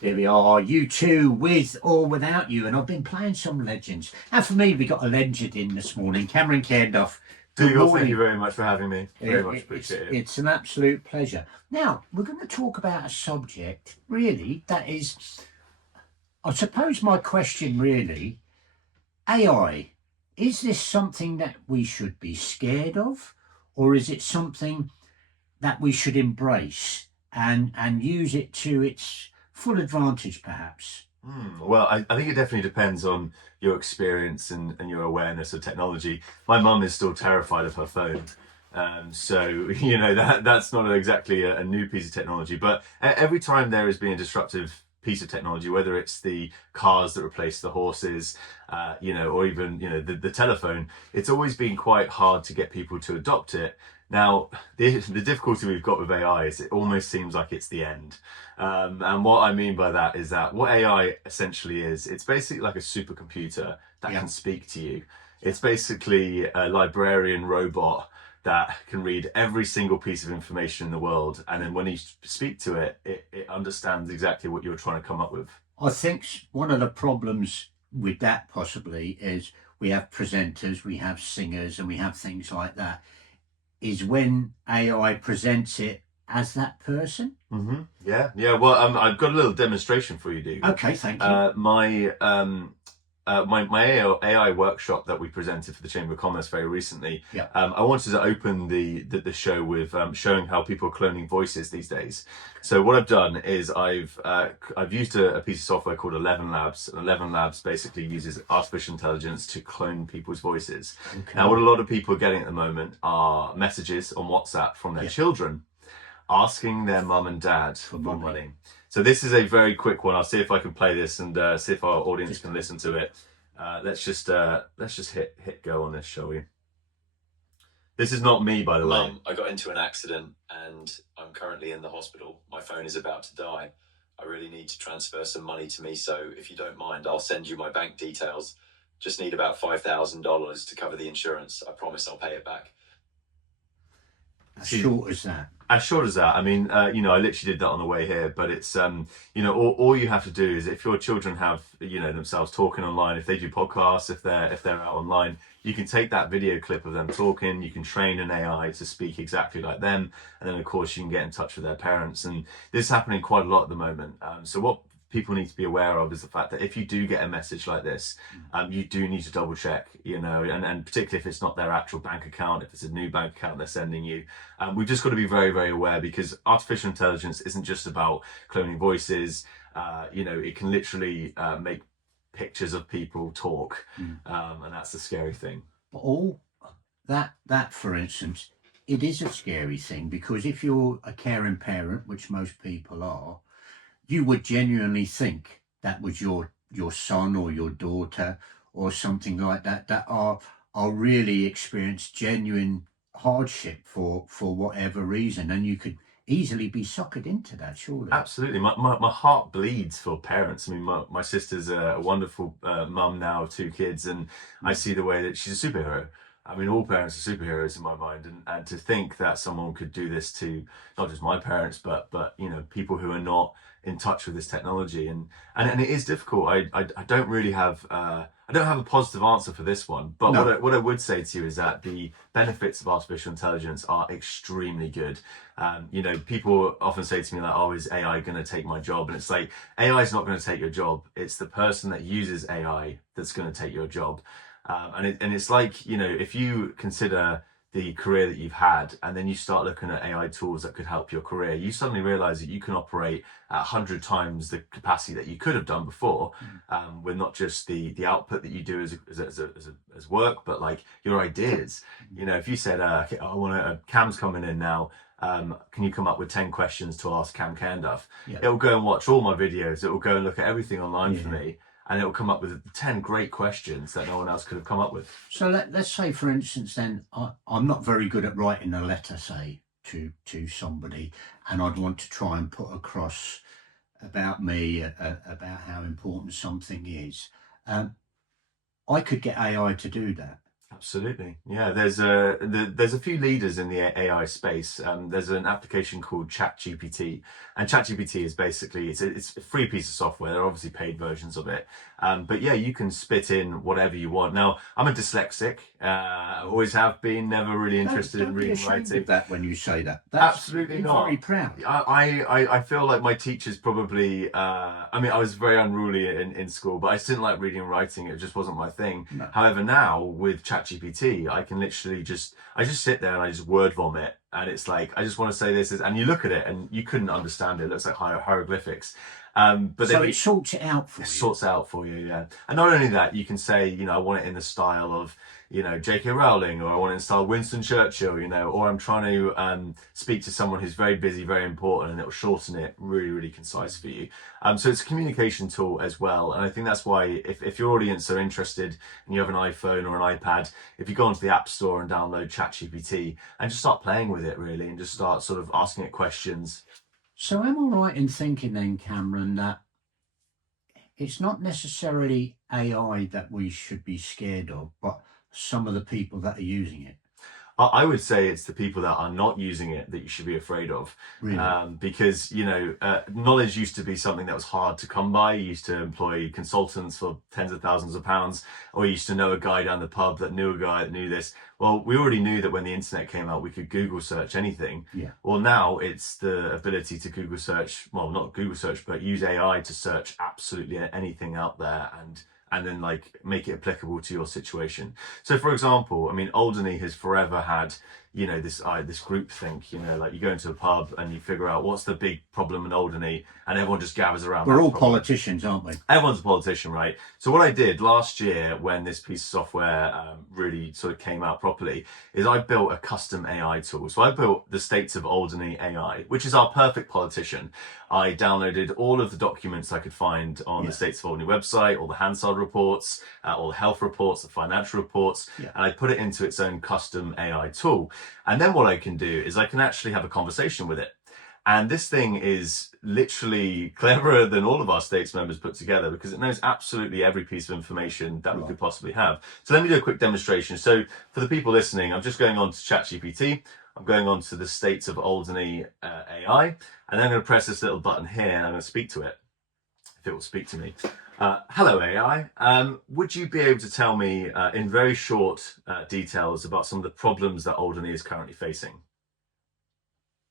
Here we are, U2 with or without you, and I've been playing some legends. And for me, we got a legend in this morning, Cameron Cairnduff. Good Dougal, morning. thank you very much for having me. Very much appreciate it. It's an absolute pleasure. Now, we're going to talk about a subject, really, that is, I suppose my question really, AI, is this something that we should be scared of, or is it something that we should embrace and use it to its full advantage, perhaps? Well, I think it definitely depends on your experience and your awareness of technology. My mum is still terrified of her phone. So, that's not exactly a new piece of technology. But every time there has been a disruptive piece of technology, whether it's the cars that replace the horses, or even, the telephone, it's always been quite hard to get people to adopt it. Now, the difficulty we've got with AI is it almost seems like it's the end. And what I mean by that is that what AI essentially is, it's basically like a supercomputer that can speak to you. It's basically a librarian robot that can read every single piece of information in the world. And then when you speak to it, it understands exactly what you're trying to come up with. I think one of the problems with that possibly is we have presenters, we have singers, and we have things like that, is when AI presents it as that person. Mm-hmm. Yeah. Well, I've got a little demonstration for you, Dougal. Okay, thank you. My AI workshop that we presented for the Chamber of Commerce very recently. I wanted to open the show with showing how people are cloning voices these days. So what I've done is I've used a piece of software called 11 Labs. And 11 Labs basically uses artificial intelligence to clone people's voices. Okay. Now, what a lot of people are getting at the moment are messages on WhatsApp from their children asking their mum and dad for more money. So this is a very quick one. I'll see if I can play this and see if our audience can listen to it. Let's just hit go on this, shall we? This is not me, by the way. Mum, I got into an accident and I'm currently in the hospital. My phone is about to die. I really need to transfer some money to me, so if you don't mind, I'll send you my bank details. Just need about $5,000 to cover the insurance. I promise I'll pay it back. As short as that. As short as that. I mean, I literally did that on the way here, but it's, all you have to do is if your children have, themselves talking online, if they do podcasts, if they're out online, you can take that video clip of them talking, you can train an AI to speak exactly like them. And then of course you can get in touch with their parents. And this is happening quite a lot at the moment. So what people need to be aware of is the fact that if you do get a message like this, you do need to double check, and particularly if it's not their actual bank account, if it's a new bank account they're sending you. We've just got to be very, very aware, because artificial intelligence isn't just about cloning voices. It can literally make pictures of people talk, and that's the scary thing. But all that, for instance, it is a scary thing, because if you're a caring parent, which most people are, you would genuinely think that was your son or your daughter or something like that are really experience genuine hardship for whatever reason, and you could easily be suckered into that, surely. Absolutely. My heart bleeds for parents. I mean, my sister's a wonderful mum now of 2 kids, and I see the way that she's a superhero. I mean, all parents are superheroes in my mind, and to think that someone could do this to not just my parents, but people who are not in touch with this technology, and it is difficult. I don't really have I don't have a positive answer for this one, but no. What I would say to you is that the benefits of artificial intelligence are extremely good. People often say to me like, "Oh, is AI going to take my job?" And it's like, AI is not going to take your job. It's the person that uses AI that's going to take your job. And it's like, if you consider the career that you've had, and then you start looking at AI tools that could help your career, you suddenly realize that you can operate at 100 times the capacity that you could have done before, with not just the output that you do as work, but like your ideas. If you said, Cam's coming in now, can you come up with 10 questions to ask Cam Cairnduff? It'll go and watch all my videos, it will go and look at everything online for me, and it will come up with 10 great questions that no one else could have come up with. So let's say, for instance, then I'm not very good at writing a letter, say, to somebody, and I'd want to try and put across about me, about how important something is. I could get AI to do that. Absolutely. Yeah, there's a few leaders in the AI space. There's an application called ChatGPT, and ChatGPT is basically it's a free piece of software. There are obviously paid versions of it, but yeah, you can spit in whatever you want. Now, I'm a dyslexic. Always have been. Never really interested in Don't be reading ashamed writing. of that when you say that. That's, Absolutely you're not. very proud. I feel like my teachers probably, I mean, I was very unruly in school, but I just didn't like reading and writing. It just wasn't my thing. No. However, now with ChatGPT, I can literally I just sit there and I just word vomit. And it's like, I just want to say this, and you look at it and you couldn't understand it. It looks like hieroglyphics. But So then it sorts it out for it you. sorts out for you, yeah. And not only that, you can say, you know, I want it in the style of, you know, J.K. Rowling, or I want it in style of Winston Churchill, you know, or I'm trying to speak to someone who's very busy, very important, and it will shorten it really, really concise for you. So it's a communication tool as well. And I think that's why if your audience are interested and you have an iPhone or an iPad, if you go onto the App Store and download ChatGPT and just start playing with it really, and just start sort of asking it questions. So am I right in thinking then, Cameron, that it's not necessarily AI that we should be scared of, but some of the people that are using it? I would say it's the people that are not using it that you should be afraid of. Really? Because, you know, knowledge used to be something that was hard to come by. You used to employ consultants for tens of thousands of pounds, or you used to know a guy down the pub that knew a guy that knew this. Well, we already knew that when the internet came out, we could Google search anything. Yeah. Well, now it's the ability to Google search, well, not Google search, but use AI to search absolutely anything out there and then like make it applicable to your situation. So for example, I mean, Alderney has forever had, you know, this group think, you know, like you go into a pub and you figure out what's the big problem in Alderney, and everyone just gathers around. We're all problem. politicians, aren't we? Everyone's a politician, right? So what I did last year when this piece of software really sort of came out properly is I built a custom AI tool. So I built the States of Alderney AI, which is our perfect politician. I downloaded all of the documents I could find on the States of Alderney website, all the Hansard reports, all the health reports, the financial reports, and I put it into its own custom AI tool. And then what I can do is I can actually have a conversation with it. And this thing is literally cleverer than all of our states members put together, because it knows absolutely every piece of information that we could possibly have. So let me do a quick demonstration. So for the people listening, I'm just going on to ChatGPT. I'm going on to the States of Alderney AI, and then I'm going to press this little button here and I'm going to speak to it, if it will speak to me. Hello AI, would you be able to tell me in very short details about some of the problems that Alderney is currently facing?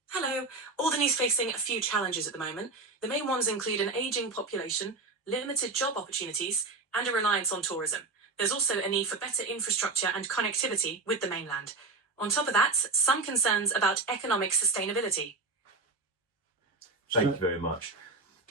Hello. Alderney's facing a few challenges at the moment. The main ones include an ageing population, limited job opportunities, and a reliance on tourism. There's also a need for better infrastructure and connectivity with the mainland. On top of that, some concerns about economic sustainability. Thank you very much.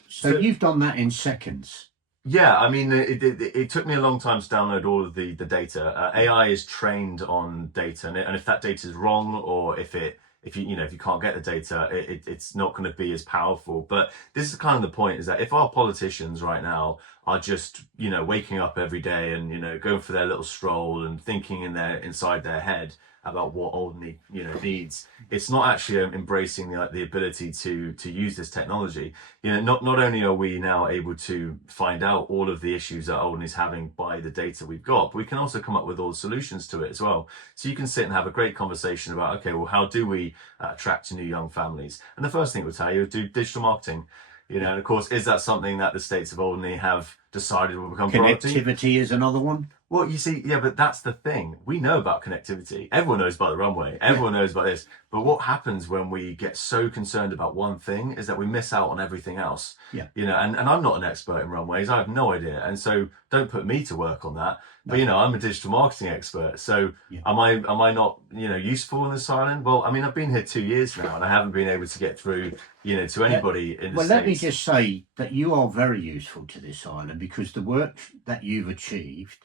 So you've done that in seconds. Yeah, I mean, it took me a long time to download all of the data. AI is trained on data, and if that data is wrong, or if you can't get the data, it's not going to be as powerful. But this is kind of the point, is that if our politicians right now are just, you know, waking up every day and, you know, going for their little stroll and thinking inside their head about what Alderney, you know, needs, it's not actually embracing the ability to use this technology. You know, not only are we now able to find out all of the issues that Alderney's having by the data we've got, but we can also come up with all the solutions to it as well. So you can sit and have a great conversation about, okay, well, how do we attract new young families? And the first thing it will tell you is do digital marketing. You know, and of course, is that something that the States of Alderney have decided will become priority? Connectivity is another one. Well, you see, yeah, but that's the thing. We know about connectivity. Everyone knows about the runway. Everyone knows about this. But what happens when we get so concerned about one thing is that we miss out on everything else. Yeah. You know, and I'm not an expert in runways. I have no idea. And so don't put me to work on that. But, you know, I'm a digital marketing expert. So am I not, you know, useful in this island? Well, I mean, I've been here 2 years now and I haven't been able to get through, you know, to anybody in the States. Well, let me just say that you are very useful to this island, because the work that you've achieved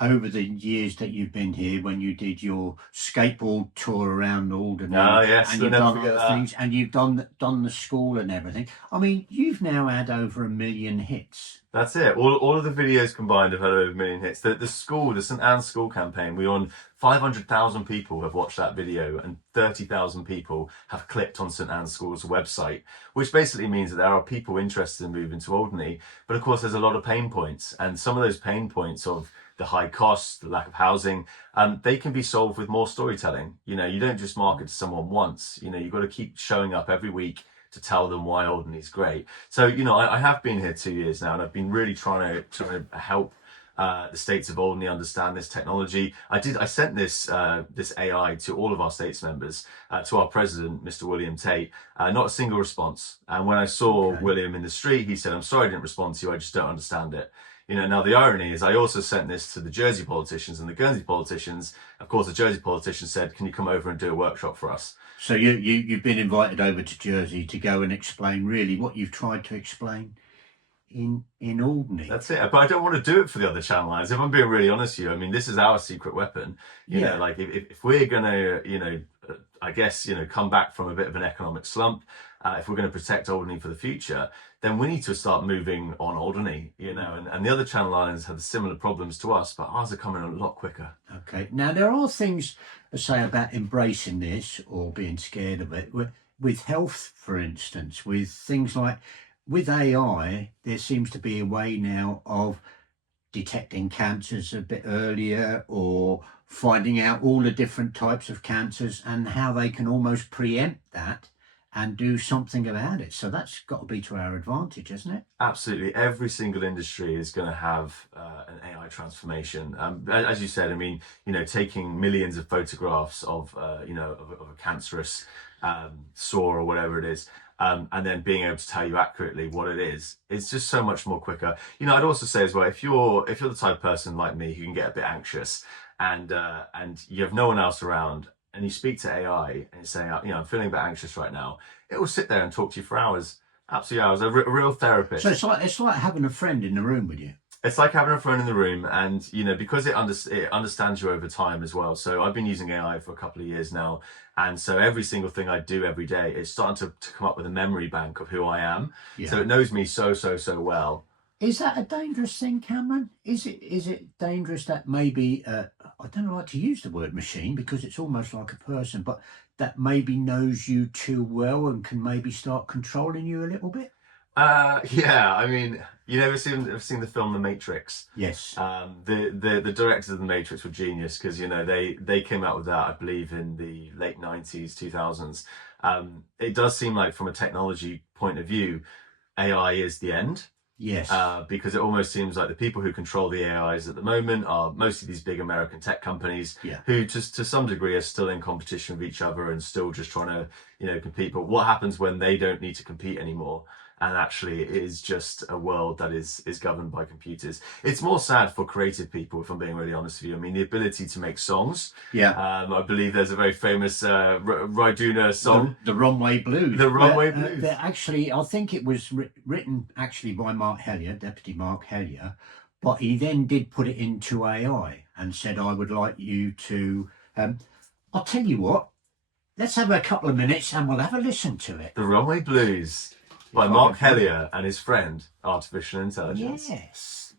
over the years that you've been here, when you did your skateboard tour around Alderney, and you've done other things, and you've done the school and everything. I mean, you've now had over 1 million hits. That's it. All of the videos combined have had over 1 million hits. The school, the St Anne's School campaign, we on 500,000 people have watched that video, and 30,000 people have clicked on St Anne's School's website, which basically means that there are people interested in moving to Alderney. But of course, there's a lot of pain points, and some of those pain points of the high costs, the lack of housing, they can be solved with more storytelling. You know, you don't just market to someone once. You know, you've got to keep showing up every week to tell them why Alderney's great. So, you know, I have been here 2 years now, and I've been really trying to help the states of Alderney understand this technology. I sent this AI to all of our states members, to our president, Mr. William Tate. Not a single response. And when I saw William in the street, he said, "I'm sorry I didn't respond to you. I just don't understand it." You know, now the irony is I also sent this to the Jersey politicians and the Guernsey politicians. Of course, the Jersey politicians said, "Can you come over and do a workshop for us?" So you've been invited over to Jersey to go and explain really what you've tried to explain in Alderney. That's it. But I don't want to do it for the other channel lines. If I'm being really honest with you, I mean, this is our secret weapon. You know, like if we're going to, you know, I guess, you know, come back from a bit of an economic slump, if we're going to protect Alderney for the future, then we need to start moving on Alderney, you know, and the other channel islands have similar problems to us, but ours are coming a lot quicker. Okay. Now, there are things to say about embracing this or being scared of it. With health, for instance, with things like, with AI, there seems to be a way now of detecting cancers a bit earlier or finding out all the different types of cancers and how they can almost preempt that and do something about it. So that's got to be to our advantage, hasn't it? Absolutely. Every single industry is going to have an AI transformation. As you said, I mean, you know, taking millions of photographs of, you know, of a cancerous sore or whatever it is, and then being able to tell you accurately what it is, it's just so much more quicker. You know, I'd also say as well, if you're the type of person like me who can get a bit anxious and you have no one else around, and you speak to AI and you say, you know, "I'm feeling a bit anxious right now," it will sit there and talk to you for hours, absolutely hours. A real therapist. So it's like having a friend in the room with you. It's like having a friend in the room, and you know, because it understands you over time as well. So I've been using AI for a couple of years now, and so every single thing I do every day, it's starting to come up with a memory bank of who I am. Yeah. So it knows me so well. Is that a dangerous thing, Cameron? Is it dangerous that maybe I don't like to use the word machine because it's almost like a person, but that maybe knows you too well and can maybe start controlling you a little bit? Yeah, I mean, you ever seen the film The Matrix? Yes. The directors of The Matrix were genius because, you know, they came out with that, I believe, in the late 90s, 2000s. It does seem like from a technology point of view, AI is the end. Yes. Because it almost seems like the people who control the AIs at the moment are mostly these big American tech companies who just to some degree are still in competition with each other and still just trying to, you know, compete. But what happens when they don't need to compete anymore? And actually it is just a world that is governed by computers. It's more sad for creative people, if I'm being really honest with you. I mean, the ability to make songs. Yeah. I believe there's a very famous Riduna song. The Runway Blues. The Runway Blues. Actually, I think it was written actually by Mark Hellier, Deputy Mark Hellier, but he then did put it into AI and said, "I would like you to..." I'll tell you what, let's have a couple of minutes and we'll have a listen to it. The Runway Blues. By Mark Hellier and his friend, Artificial Intelligence. Yes.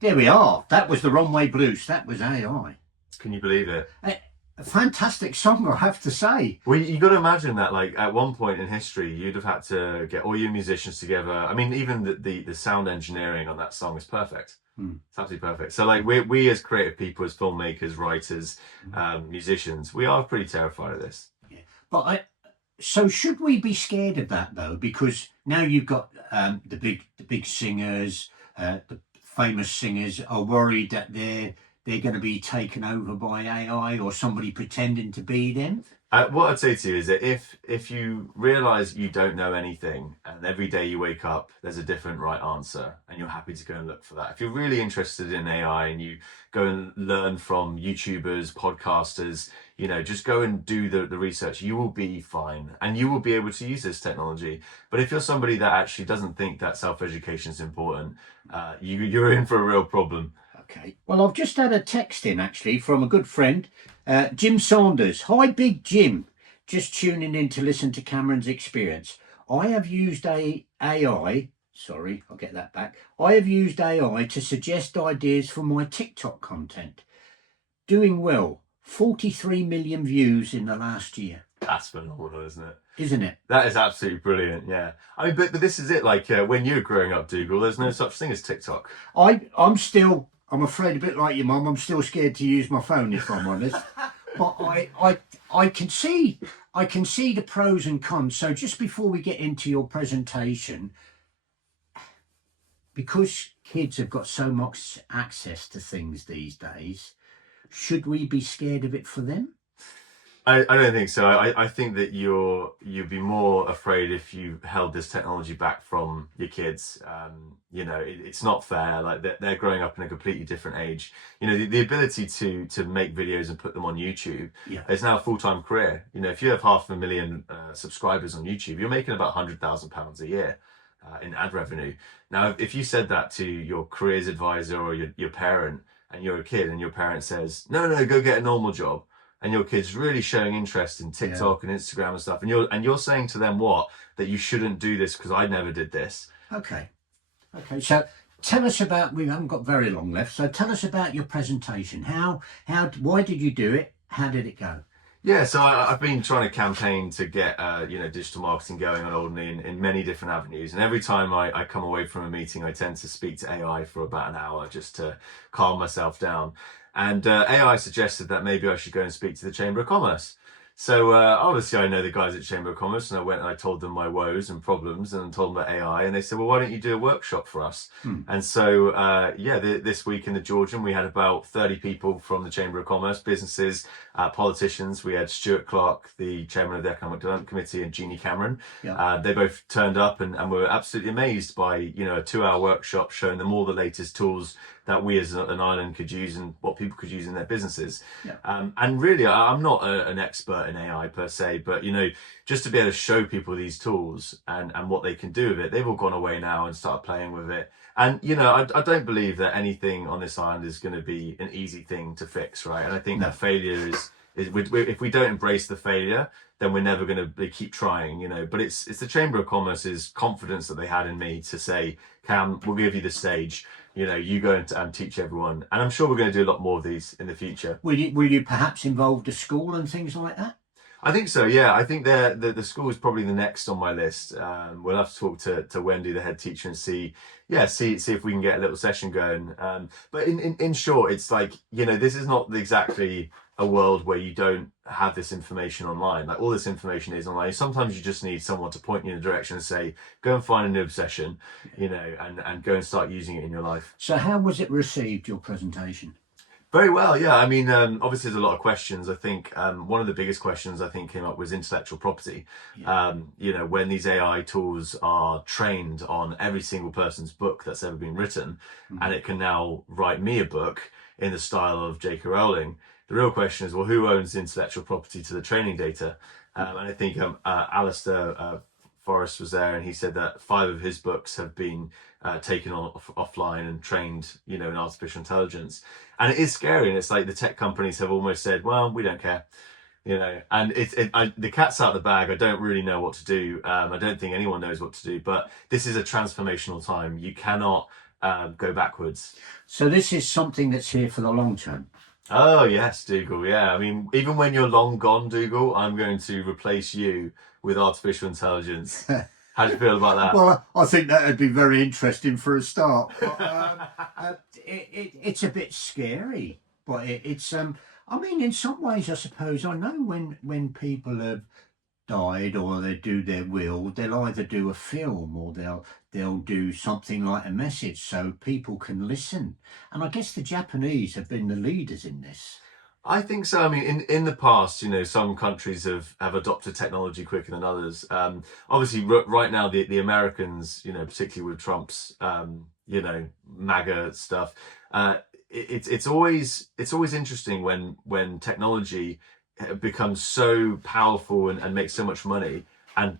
There we are. That was the Runway Blues. That was AI. Can you believe it? A fantastic song, I have to say. Well, you got to imagine that, like, at one point in history, you'd have had to get all your musicians together. I mean, even the sound engineering on that song is perfect. It's absolutely perfect. So, like, we as creative people, as filmmakers, writers, musicians, we are pretty terrified of this. Yeah. But so should we be scared of that though? Because now you've got the big singers, the famous singers are worried that they're going to be taken over by AI or somebody pretending to be them. What I'd say to you is that if you realise you don't know anything and every day you wake up there's a different right answer and you're happy to go and look for that. If you're really interested in AI and you go and learn from YouTubers, podcasters, you know, just go and do the research, you will be fine and you will be able to use this technology. But if you're somebody that actually doesn't think that self-education is important, you're in for a real problem. Okay. Well, I've just had a text in actually from a good friend, Jim Saunders. "Hi, Big Jim. Just tuning in to listen to Cameron's experience. I have used AI. Sorry, I'll get that back. I have used AI to suggest ideas for my TikTok content. Doing well. 43 million views in the last year." That's phenomenal, isn't it? Isn't it? That is absolutely brilliant, yeah. I mean, but this is it, like when you were growing up, Dougal, there's no such thing as TikTok. I'm still I'm afraid, a bit like your mum, I'm still scared to use my phone, if I'm honest. But I can see the pros and cons. So just before we get into your presentation, because kids have got so much access to things these days, should we be scared of it for them? I don't think so. I think that you'd be more afraid if you held this technology back from your kids. You know, it's not fair. Like they're growing up in a completely different age. You know, the ability to make videos and put them on YouTube is now a full-time career. You know, if you have 500,000 subscribers on YouTube, you're making about £100,000 a year in ad revenue. Now, if you said that to your careers advisor or your parent, and you're a kid, and your parent says, no, go get a normal job, and your kid's really showing interest in TikTok and Instagram and stuff, and you're saying to them that you shouldn't do this because I never did this. Okay. So tell us about. We haven't got very long left. So tell us about your presentation. Why did you do it? How did it go? Yeah, so I've been trying to campaign to get digital marketing going on Alderney in many different avenues, and every time I come away from a meeting, I tend to speak to AI for about an hour just to calm myself down. And AI suggested that maybe I should go and speak to the Chamber of Commerce. So obviously I know the guys at Chamber of Commerce, and I went and I told them my woes and problems and told them about AI, and they said, well, why don't you do a workshop for us? And so this week in the Georgian, we had about 30 people from the Chamber of Commerce, businesses, politicians. We had Stuart Clark, the chairman of the Economic Development Committee, and Jeannie Cameron. They both turned up and were absolutely amazed by a 2-hour workshop showing them all the latest tools that we as an island could use and what people could use in their businesses. And really, I'm not an expert in AI per se, but just to be able to show people these tools and what they can do with it, they've all gone away now and started playing with it. And I don't believe that anything on this island is going to be an easy thing to fix, right? And I think that failure is if we don't embrace the failure, then we're never going to keep trying, But it's the Chamber of Commerce's confidence that they had in me to say, Cam, we'll give you the stage. You go and teach everyone. And I'm sure we're going to do a lot more of these in the future. Will you perhaps involve the school and things like that? I think so, yeah. I think the school is probably the next on my list. We'll have to talk to Wendy, the head teacher, and see if we can get a little session going. But in short, it's like, this is not exactly a world where you don't have this information online. Like all this information is online. Sometimes you just need someone to point you in a direction and say, go and find a new obsession, and go and start using it in your life. So how was it received, your presentation? Very well, yeah. I mean, obviously there's a lot of questions. I think one of the biggest questions I think came up was intellectual property. When these AI tools are trained on every single person's book that's ever been written, and it can now write me a book in the style of J.K. Rowling, the real question is, well, who owns the intellectual property to the training data? And I think Alistair Forrest was there, and he said that 5 of his books have been taken offline and trained, in artificial intelligence. And it is scary, and it's like the tech companies have almost said, well, we don't care, and the cat's out of the bag. I don't really know what to do. I don't think anyone knows what to do, but this is a transformational time. You cannot go backwards. So this is something that's here for the long term. Oh yes, Dougal. Yeah, I mean, even when you're long gone, Dougal, I'm going to replace you with artificial intelligence. How do you feel about that? Well, I think that would be very interesting for a start. But, it's a bit scary, but it's I mean, in some ways, I suppose I know when people have died or they do their will, they'll either do a film or they'll do something like a message so people can listen. And I guess the Japanese have been the leaders in this. I think so. I mean, in the past, some countries have adopted technology quicker than others. Obviously, right now, the Americans, particularly with Trump's, MAGA stuff, it's always interesting when technology becomes so powerful and makes so much money, and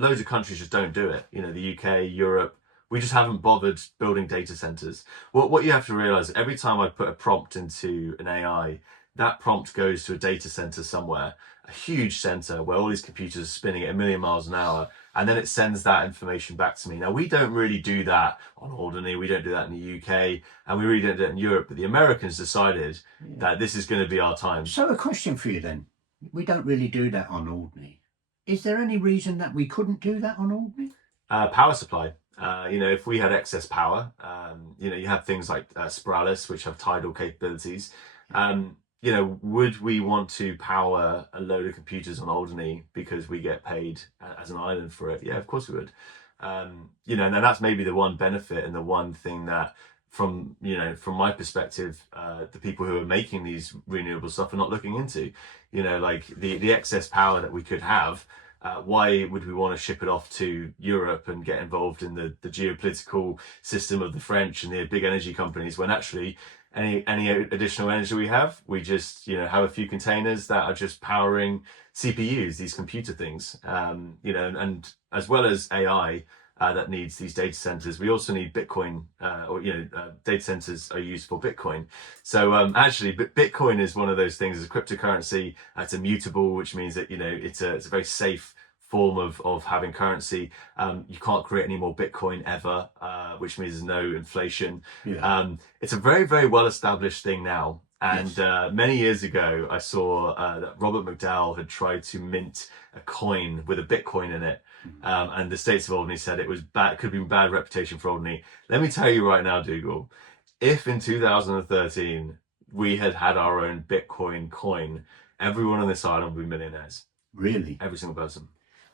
loads of countries just don't do it. The UK, Europe. We just haven't bothered building data centers. What you have to realize, every time I put a prompt into an AI, that prompt goes to a data center somewhere, a huge center where all these computers are spinning at 1,000,000 miles an hour, and then it sends that information back to me. Now, we don't really do that on Alderney, we don't do that in the UK, and we really don't do it in Europe, but the Americans decided that this is going to be our time. So a question for you then. We don't really do that on Alderney. Is there any reason that we couldn't do that on Alderney? Power supply. If we had excess power, you have things like Spiralis, which have tidal capabilities. Would we want to power a load of computers on Alderney because we get paid as an island for it? Yeah, of course we would. And that's maybe the one benefit and the one thing that, from my perspective, the people who are making these renewable stuff are not looking into. Like the excess power that we could have. Why would we want to ship it off to Europe and get involved in the geopolitical system of the French and the big energy companies, when actually any additional energy we have, we just have a few containers that are just powering CPUs, these computer things, and as well as AI that needs these data centers, we also need Bitcoin, data centers are used for Bitcoin. So actually, Bitcoin is one of those things. It's a cryptocurrency. It's immutable, which means that it's a very safe form of having currency. You can't create any more Bitcoin ever, which means there's no inflation. Yeah. It's a very, very well established thing now. And many years ago, I saw that Robert McDowell had tried to mint a coin with a Bitcoin in it. And the States of Alderney said it was bad, could be bad reputation for Alderney. Let me tell you right now, Dougal, if in 2013 we had our own Bitcoin coin, everyone on this island would be millionaires. Really? Every single person.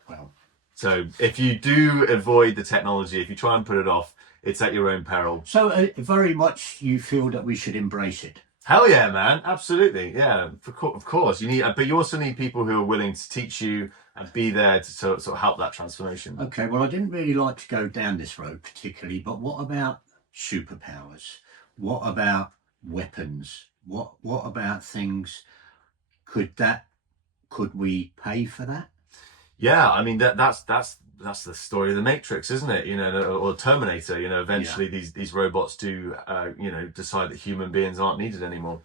Wow. So if you do avoid the technology, if you try and put it off, it's at your own peril. So very much you feel that we should embrace it. Hell yeah, man. Absolutely. Yeah, of course. But you also need people who are willing to teach you and be there to sort of help that transformation. Okay, well, I didn't really like to go down this road particularly, but what about superpowers? What about weapons? What about things? Could we pay for that? Yeah, I mean that's the story of the Matrix, isn't it? Or Terminator. Eventually these robots do decide that human beings aren't needed anymore.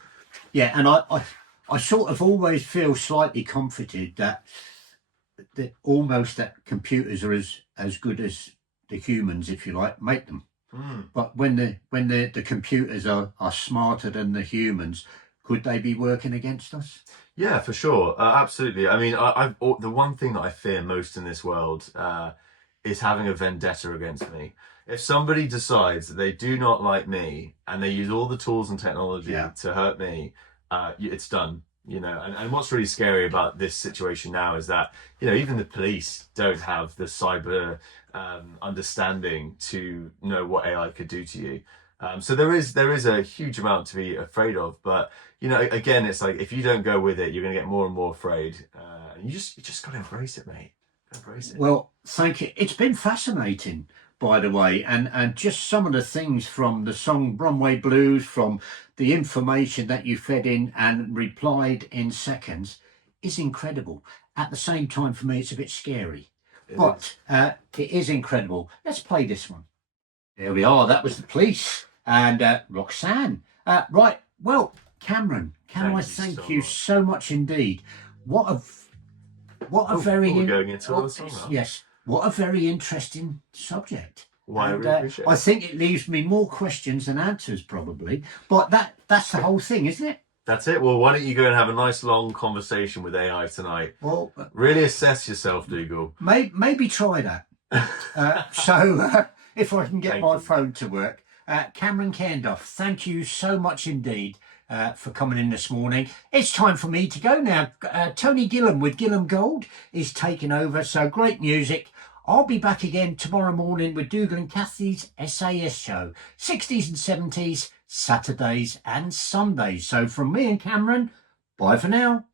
Yeah, and I sort of always feel slightly comforted that almost that computers are as good as the humans, if you like, make them. But when the computers are smarter than the humans, could they be working against us? Yeah, for sure. Absolutely. I mean, the one thing that I fear most in this world is having a vendetta against me. If somebody decides that they do not like me and they use all the tools and technology to hurt me, it's done. And what's really scary about this situation now is that, even the police don't have the cyber understanding to know what AI could do to you. So there is a huge amount to be afraid of, but again, it's like if you don't go with it, you're going to get more and more afraid. And you just got to embrace it, mate. Embrace it. Well, thank you. It's been fascinating, by the way, and just some of the things from the song Bromway Blues, from the information that you fed in and replied in seconds, is incredible. At the same time, for me, it's a bit scary, but it is incredible. Let's play this one. There we are. That was the police and Roxanne. Right. Well, Cameron, thank you so much indeed. What a very we're going into another song now. Yes. What a very interesting subject. Why, I really appreciate it. I think it leaves me more questions than answers, probably. But that's the whole thing, isn't it? That's it. Well, why don't you go and have a nice long conversation with AI tonight? Well, really assess yourself, Dougal. Maybe try that. If I can get my phone to work. Cameron Cairnduff, thank you so much indeed for coming in this morning. It's time for me to go now. Tony Gillam with Gillam Gold is taking over, so great music. I'll be back again tomorrow morning with Dougal and Kathy's SAS show, 60s and 70s, Saturdays and Sundays. So from me and Cameron, bye for now.